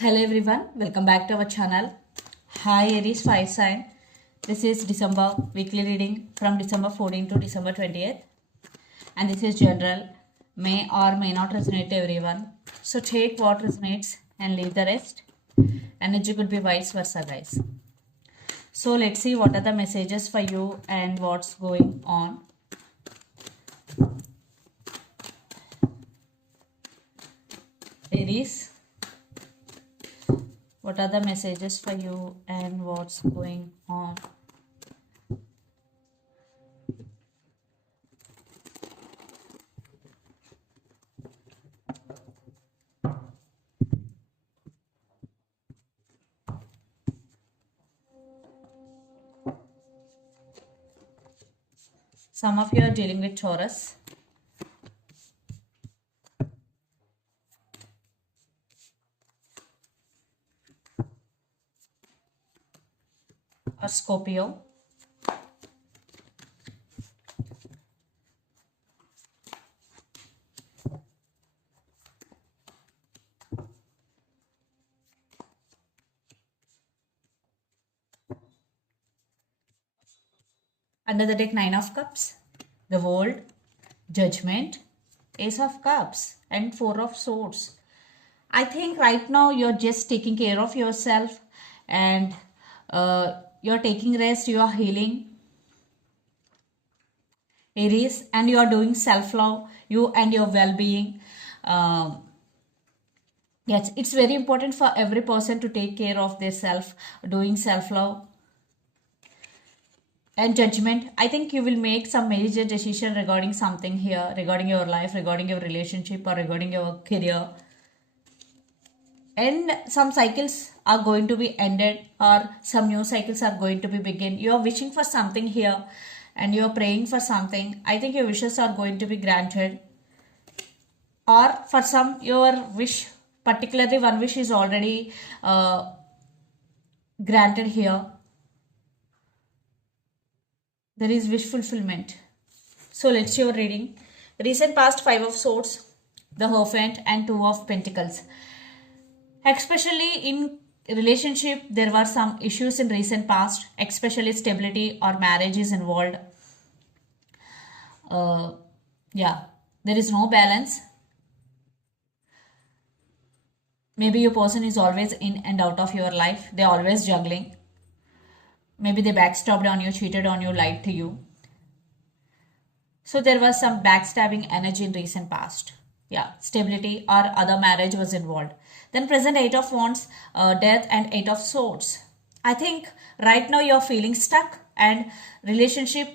Hello everyone, welcome back to our channel. Hi Aries Fire Sign. This is December weekly reading from December 14 to December 20th. And this is general, may or may not resonate to everyone. So take what resonates and leave the rest. Energy could be vice versa, guys. So let's see what are the messages for you and what's going on. Aries, what are the messages for you and what's going on? Some of you are dealing with Taurus. Or Scorpio. Under the deck, 9 of Cups, the World, Judgment, Ace of Cups, and 4 of Swords. I think right now you're just taking care of yourself and you're taking rest, you are healing, Aries, and you are doing self-love, you and your well-being. Yes, it's very important for every person to take care of their self, doing self-love. And Judgment, I think you will make some major decision regarding something here, regarding your life, regarding your relationship, or regarding your career. And some cycles are going to be ended or some new cycles are going to be begin. You are wishing for something here and you are praying for something. I think your wishes are going to be granted. Or for some, your wish, particularly one wish is already granted here. There is wish fulfillment. So let's see your reading. Recent past, 5 of Swords, the Hierophant, and 2 of Pentacles. Especially in relationship, there were some issues in recent past, especially stability or marriage is involved. There is no balance. Maybe your person is always in and out of your life. They're always juggling. Maybe they backstabbed on you, cheated on you, lied to you. So there was some backstabbing energy in recent past. Yeah, stability or other marriage was involved. Then present 8 of Wands, Death, and 8 of Swords. I think right now you're feeling stuck and relationship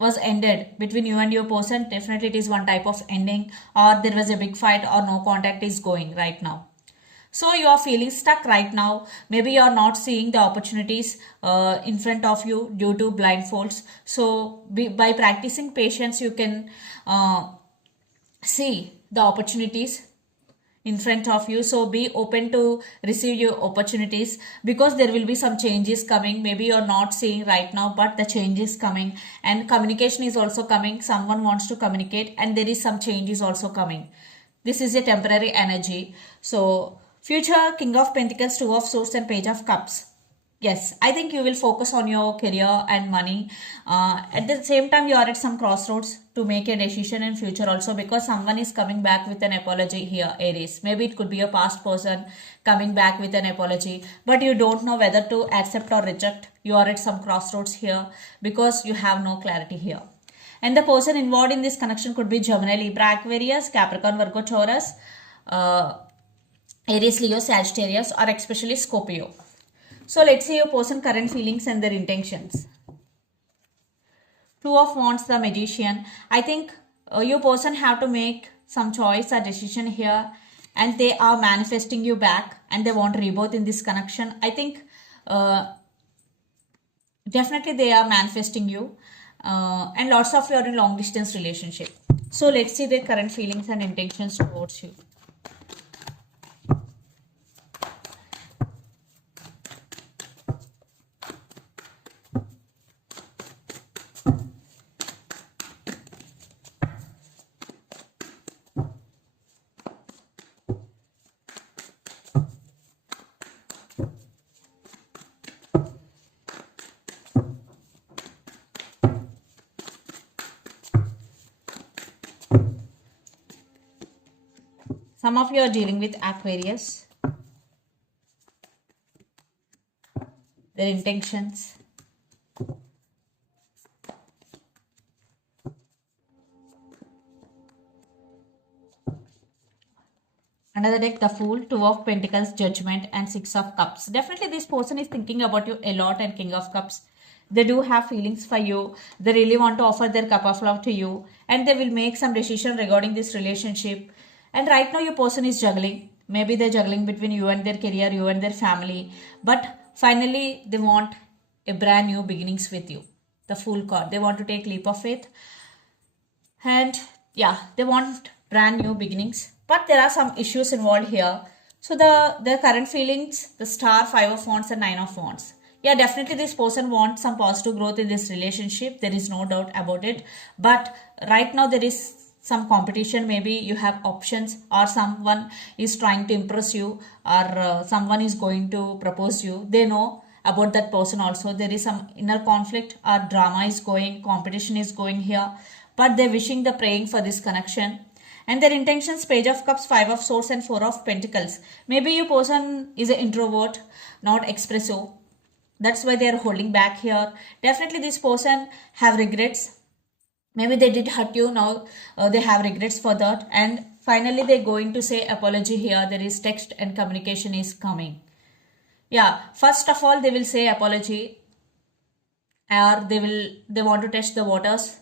was ended between you and your person. Definitely it is one type of ending, or there was a big fight, or no contact is going right now. So you are feeling stuck right now. Maybe you are not seeing the opportunities in front of you due to blindfolds. So by practicing patience, you can see the opportunities in front of you. So be open to receive your opportunities because there will be some changes coming. Maybe you're not seeing right now, but the change is coming and communication is also coming. Someone wants to communicate and there is some changes also coming. This is a temporary energy. So future, King of Pentacles, 2 of Swords, and Page of Cups. Yes, I think you will focus on your career and money. At the same time, you are at some crossroads to make a decision in future also because someone is coming back with an apology here, Aries. Maybe it could be a past person coming back with an apology, but you don't know whether to accept or reject. You are at some crossroads here because you have no clarity here. And the person involved in this connection could be Gemini, Libra, Aquarius, Capricorn, Virgo, Taurus, Aries, Leo, Sagittarius, or especially Scorpio. So let's see your person current feelings and their intentions. 2 of Wands, the Magician. I think your person have to make some choice or decision here and they are manifesting you back and they want rebirth in this connection. I think definitely they are manifesting you and lots of you are in long distance relationship. So let's see their current feelings and intentions towards you. Some of you are dealing with Aquarius. Their intentions. Another deck, the Fool, Two of Pentacles, Judgment, and Six of Cups. Definitely this person is thinking about you a lot, and King of Cups. They do have feelings for you. They really want to offer their cup of love to you, and they will make some decision regarding this relationship. And right now your person is juggling. Maybe they're juggling between you and their career, you and their family. But finally they want a brand new beginnings with you. The Fool card. They want to take leap of faith. And yeah, they want brand new beginnings, but there are some issues involved here. So the current feelings, the Star, Five of Wands, and Nine of Wands. Yeah, definitely this person wants some positive growth in this relationship. There is no doubt about it. But right now there is some competition. Maybe you have options, or someone is trying to impress you, or someone is going to propose you. They know about that person also. There is some inner conflict or drama is going, competition is going here, but they're wishing, the praying for this connection. And their intentions, Page of Cups, Five of Swords, and Four of Pentacles. Maybe your person is an introvert, not expressive. That's why they are holding back here. Definitely this person have regrets. Maybe they did hurt you. Now they have regrets for that. And finally they're going to say apology here. There is text and communication is coming. Yeah, first of all they will say apology, or they want to test the waters.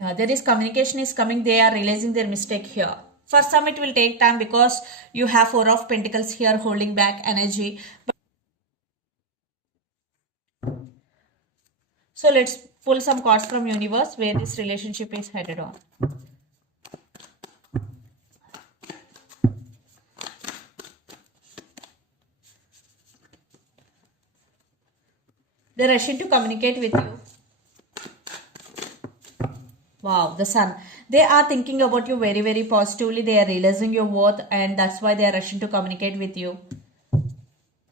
There is communication is coming. They are realizing their mistake here. For some it will take time, because you have Four of Pentacles here holding back energy. So let's pull some cards from universe where this relationship is headed on. They're rushing to communicate with you. Wow, the Sun. They are thinking about you very, very positively. They are realizing your worth, and that's why they are rushing to communicate with you.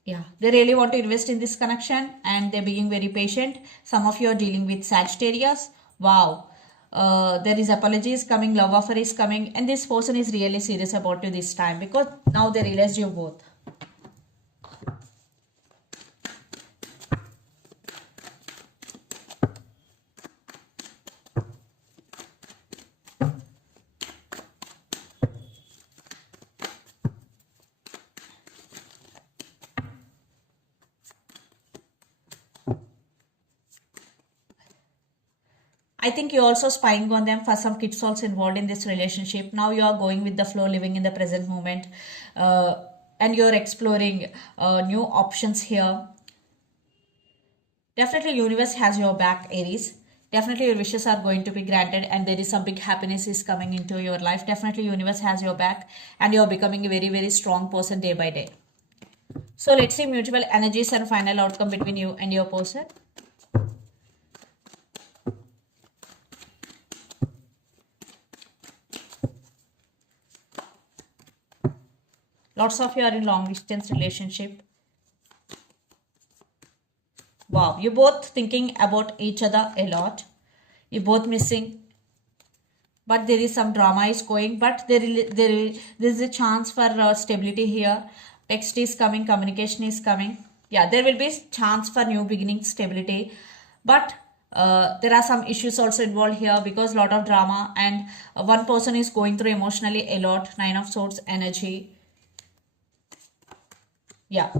Yeah, they really want to invest in this connection, and they're being very patient. Some of you are dealing with Sagittarius. Wow. There is apologies coming, love offer is coming, and this person is really serious about you this time, because now they realize your worth. I think you're also spying on them. For some kids also involved in this relationship. Now you are going with the flow, living in the present moment, and you're exploring new options here. Definitely universe has your back, Aries. Definitely your wishes are going to be granted, and there is some big happiness is coming into your life. Definitely universe has your back, and you're becoming a very, very strong person day by day. So let's see mutual energies and final outcome between you and your person. Lots of you are in long distance relationship. Wow, you both thinking about each other a lot. You both missing. But there is some drama is going. But there is a chance for stability here. Text is coming, communication is coming. Yeah, there will be chance for new beginning, stability. But there are some issues also involved here, because lot of drama, and one person is going through emotionally a lot. Nine of Swords energy. Yeah,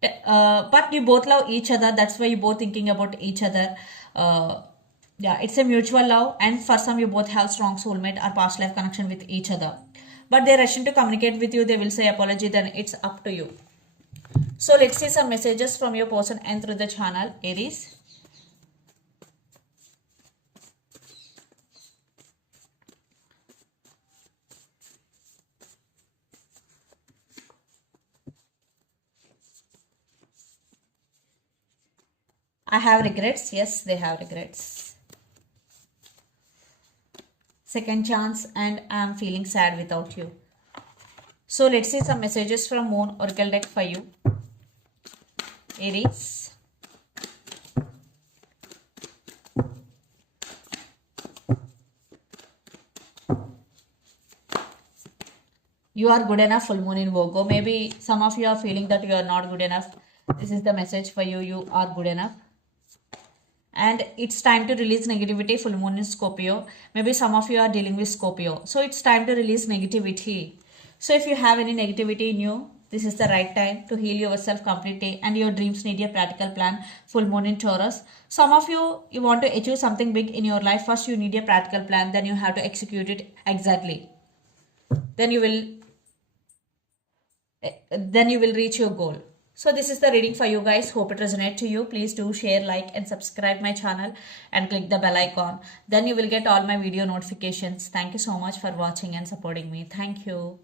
but you both love each other. That's why you both thinking about each other. Yeah, it's a mutual love, and for some you both have strong soulmate or past life connection with each other. But they're rushing to communicate with you. They will say apology. Then it's up to you. So let's see some messages from your person and through the channel, Aries. I have regrets. Yes, they have regrets. Second chance, and I am feeling sad without you. So let's see some messages from Moon Oracle deck for you, Aries. You are good enough. Full moon in Virgo. Maybe some of you are feeling that you are not good enough. This is the message for you. You are good enough. And it's time to release negativity. Full moon in Scorpio. Maybe some of you are dealing with Scorpio. So it's time to release negativity. So if you have any negativity in you, this is the right time to heal yourself completely, and your dreams need a practical plan. Full moon in Taurus. Some of you want to achieve something big in your life. First you need a practical plan, then you have to execute it exactly. Then you will reach your goal. So this is the reading for you guys. Hope it resonates to you. Please do share, like and subscribe my channel and click the bell icon. Then you will get all my video notifications. Thank you so much for watching and supporting me. Thank you.